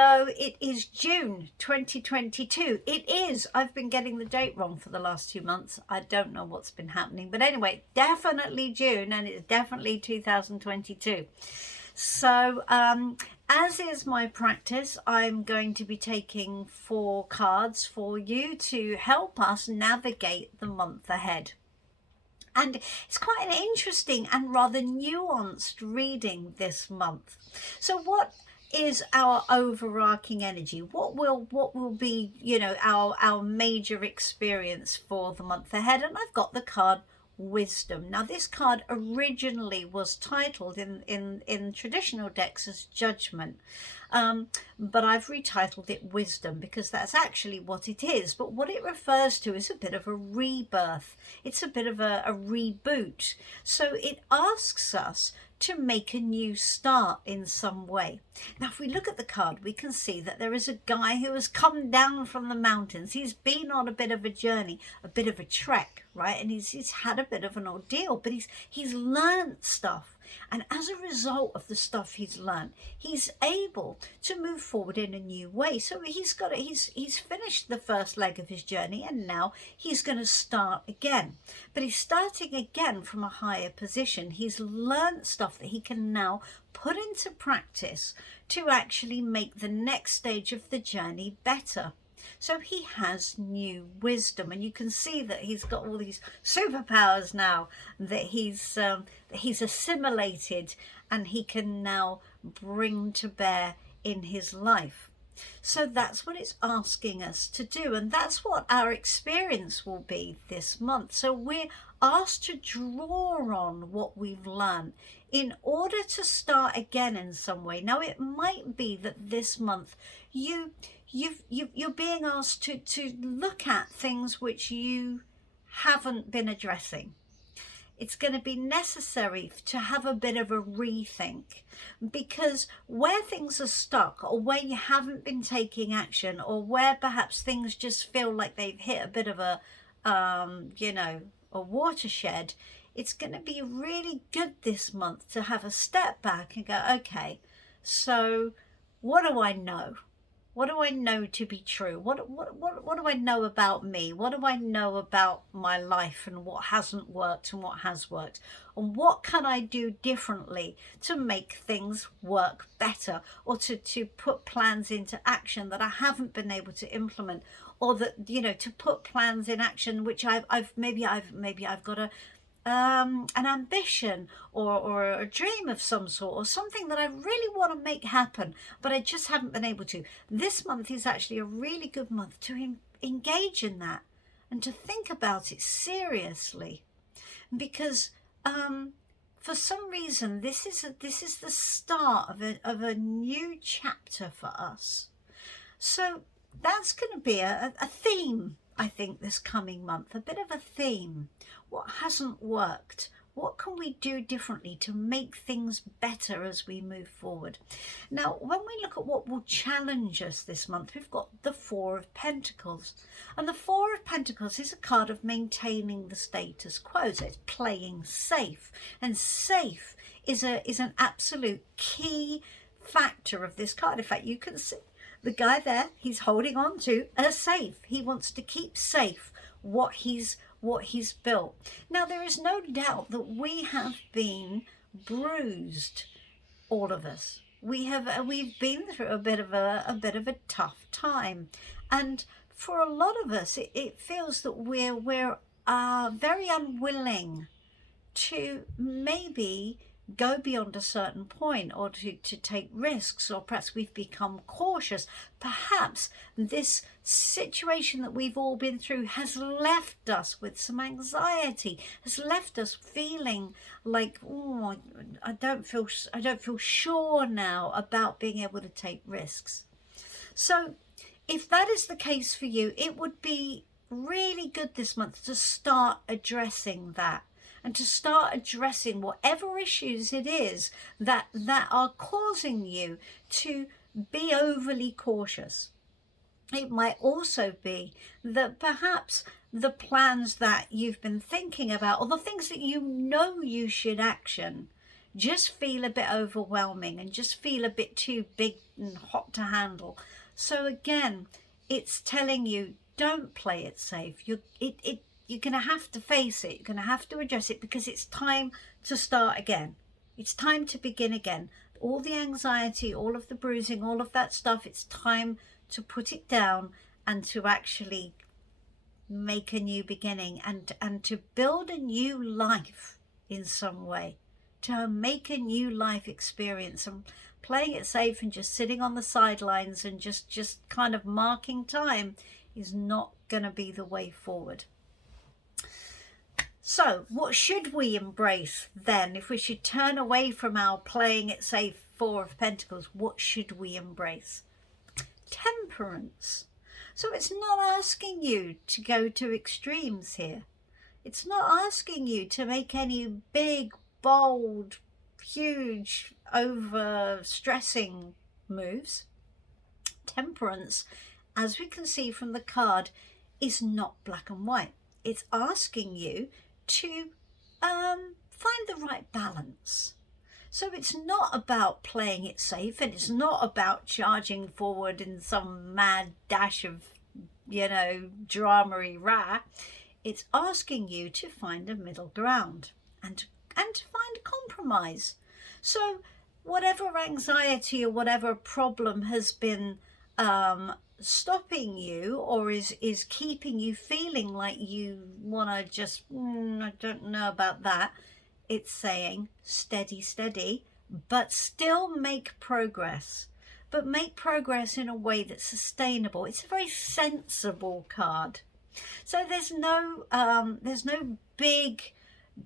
Hello, it is June 2022. It is. I've been getting the date wrong for the last 2 months. I don't know what's been happening. But anyway, definitely June, and it's definitely 2022. So, as is my practice, I'm going to be taking 4 cards for you to help us navigate the month ahead. And it's quite an interesting and rather nuanced reading this month. So what is our overarching energy? What will be, our major experience for the month ahead? And I've got the card Wisdom. Now this card originally was titled in traditional decks as Judgment, but I've retitled it Wisdom because that's actually what it is. But what it refers to is a bit of a rebirth. It's a bit of a reboot. So it asks us to make a new start in some way. Now if we look at the card, we can see that there is a guy who has come down from the mountains. He's been on a bit of a journey, a bit of a trek, right? And he's had a bit of an ordeal, but he's learned stuff. And as a result of the stuff he's learned, he's able to move forward in a new way. So he's finished the first leg of his journey, and now he's going to start again. But he's starting again from a higher position. He's learned stuff that he can now put into practice to actually make the next stage of the journey better. So he has new wisdom, and you can see that he's got all these superpowers now that he's assimilated and he can now bring to bear in his life. So that's what it's asking us to do, and that's what our experience will be this month. So we're asked to draw on what we've learned in order to start again in some way. Now it might be that this month you're being asked to look at things which you haven't been addressing. It's going to be necessary to have a bit of a rethink, because where things are stuck, or where you haven't been taking action, or where perhaps things just feel like they've hit a bit of a watershed, it's going to be really good this month to have a step back and go, okay, so what do I know? What do I know to be true? What do I know about me? What do I know about my life, and what hasn't worked and what has worked? And what can I do differently to make things work better, or to put plans into action that I haven't been able to implement, or that, to put plans in action which I've got an ambition or a dream of some sort, or something that I really want to make happen, but I just haven't been able to. This month is actually a really good month to engage in that and to think about it seriously, because for some reason this is the start of a new chapter for us. So that's going to be a theme, I think, this coming month, a bit of a theme. What hasn't worked? What can we do differently to make things better as we move forward? Now, when we look at what will challenge us this month, we've got the Four of Pentacles. And the Four of Pentacles is a card of maintaining the status quo. So it's playing safe. And safe is an absolute key factor of this card. In fact, you can see the guy there, he's holding on to a safe. He wants to keep safe what he's built. Now there is no doubt that we have been bruised, all of us. We've been through a bit of a tough time, and for a lot of us it feels that we're very unwilling to maybe go beyond a certain point, or to take risks, or perhaps we've become cautious. Perhaps this situation that we've all been through has left us with some anxiety, has left us feeling like, oh, I don't feel sure now about being able to take risks. So if that is the case for you, it would be really good this month to start addressing that, and to start addressing whatever issues it is that are causing you to be overly cautious. It might also be that perhaps the plans that you've been thinking about, or the things that you should action, just feel a bit overwhelming and just feel a bit too big and hot to handle. So again, it's telling you, don't play it safe. You're going to have to face it. You're going to have to address it, because it's time to start again. It's time to begin again. All the anxiety, all of the bruising, all of that stuff, it's time to put it down and to actually make a new beginning, and to build a new life in some way, to make a new life experience. And playing it safe and just sitting on the sidelines and just kind of marking time is not going to be the way forward. So what should we embrace then? If we should turn away from our playing it safe Four of Pentacles, what should we embrace? Temperance. So it's not asking you to go to extremes here. It's not asking you to make any big, bold, huge, over-stressing moves. Temperance, as we can see from the card, is not black and white. It's asking you to find the right balance. So it's not about playing it safe, and it's not about charging forward in some mad dash of, you know, dramery rah. It's asking you to find a middle ground and to find a compromise. So whatever anxiety or whatever problem has been stopping you, or is keeping you feeling like you want to just, I don't know about that, it's saying steady, steady, but still make progress. But make progress in a way that's sustainable. It's a very sensible card. So there's no big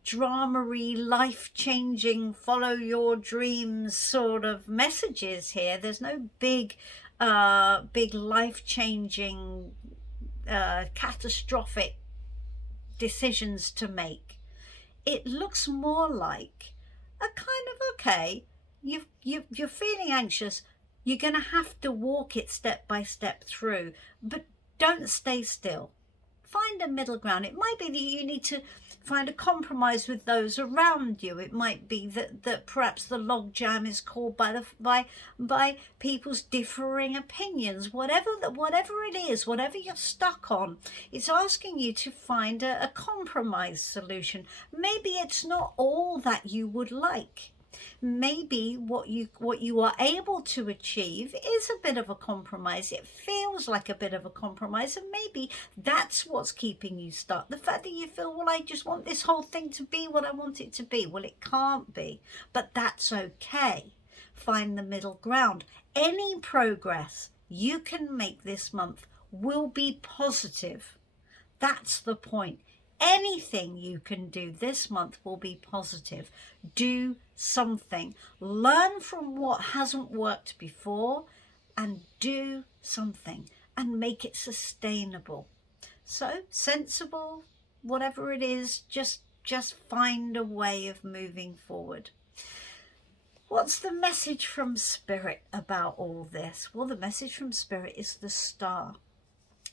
dramery, life-changing, follow your dreams sort of messages here. There's no big life-changing, catastrophic decisions to make. It looks more like a kind of, okay, you're feeling anxious. You're going to have to walk it step by step through, but don't stay still. Find a middle ground. It might be that you need to find a compromise with those around you. It might be that perhaps the log jam is caused by people's differing opinions. Whatever it is, whatever you're stuck on, it's asking you to find a compromise solution. Maybe it's not all that you would like. Maybe what you are able to achieve is a bit of a compromise. It feels like a bit of a compromise, and maybe that's what's keeping you stuck. The fact that you feel, well, I just want this whole thing to be what I want it to be. Well, it can't be, but that's okay. Find the middle ground. Any progress you can make this month will be positive. That's the point. Anything you can do this month will be positive. Do something. Learn from what hasn't worked before and do something and make it sustainable. So sensible, whatever it is, just find a way of moving forward. What's the message from Spirit about all this? Well, the message from Spirit is the Star.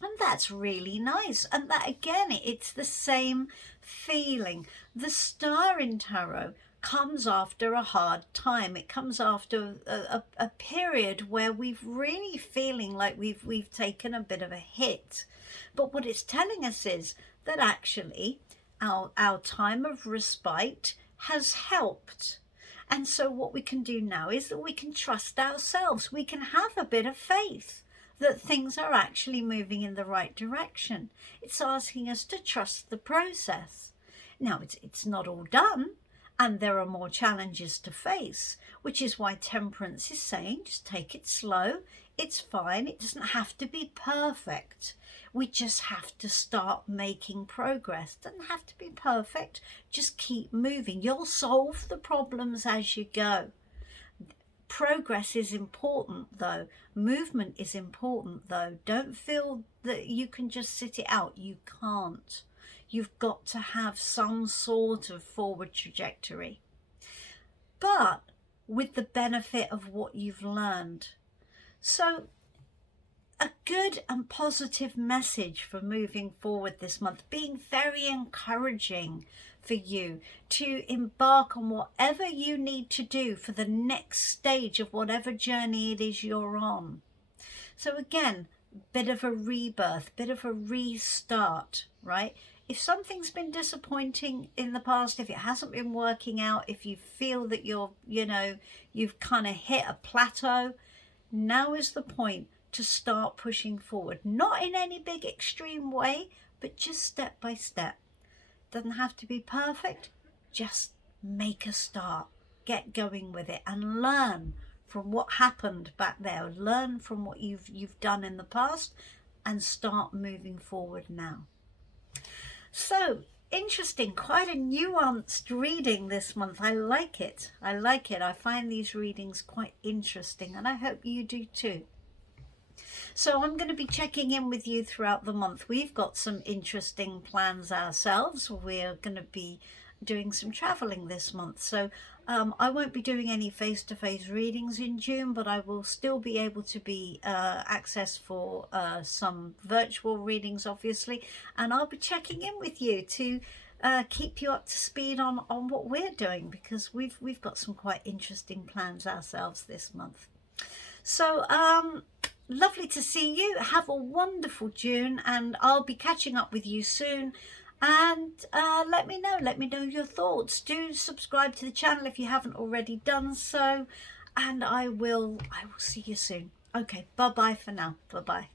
And that's really nice. And that, again, it's the same feeling. The Star in Tarot comes after a hard time. It comes after a period where we've really feeling like we've taken a bit of a hit. But what it's telling us is that actually our time of respite has helped. And so what we can do now is that we can trust ourselves. We can have a bit of faith that things are actually moving in the right direction. It's asking us to trust the process. Now, it's not all done, and there are more challenges to face, which is why Temperance is saying, just take it slow. It's fine. It doesn't have to be perfect. We just have to start making progress. It doesn't have to be perfect. Just keep moving. You'll solve the problems as you go. Progress is important, though. Movement is important, though. Don't feel that you can just sit it out. You can't. You've got to have some sort of forward trajectory, but with the benefit of what you've learned. So good and positive message for moving forward this month, being very encouraging for you to embark on whatever you need to do for the next stage of whatever journey it is you're on. So again, bit of a rebirth, bit of a restart, right? If something's been disappointing in the past, if it hasn't been working out, if you feel that you've kind of hit a plateau, now is the point to start pushing forward. Not in any big extreme way, but just step by step. Doesn't have to be perfect, just make a start, get going with it and learn from what happened back there. Learn from what you've done in the past and start moving forward now. So interesting, quite a nuanced reading this month. I like it. I find these readings quite interesting and I hope you do too. So I'm going to be checking in with you throughout the month. We've got some interesting plans ourselves. We're going to be doing some traveling this month. So I won't be doing any face-to-face readings in June, but I will still be able to be accessed for some virtual readings, obviously. And I'll be checking in with you to keep you up to speed on what we're doing, because we've got some quite interesting plans ourselves this month. So lovely to see you. Have a wonderful June, and I'll be catching up with you soon. And let me know your thoughts. Do subscribe to the channel if you haven't already done so, and I will see you soon. Okay, bye bye for now. Bye bye.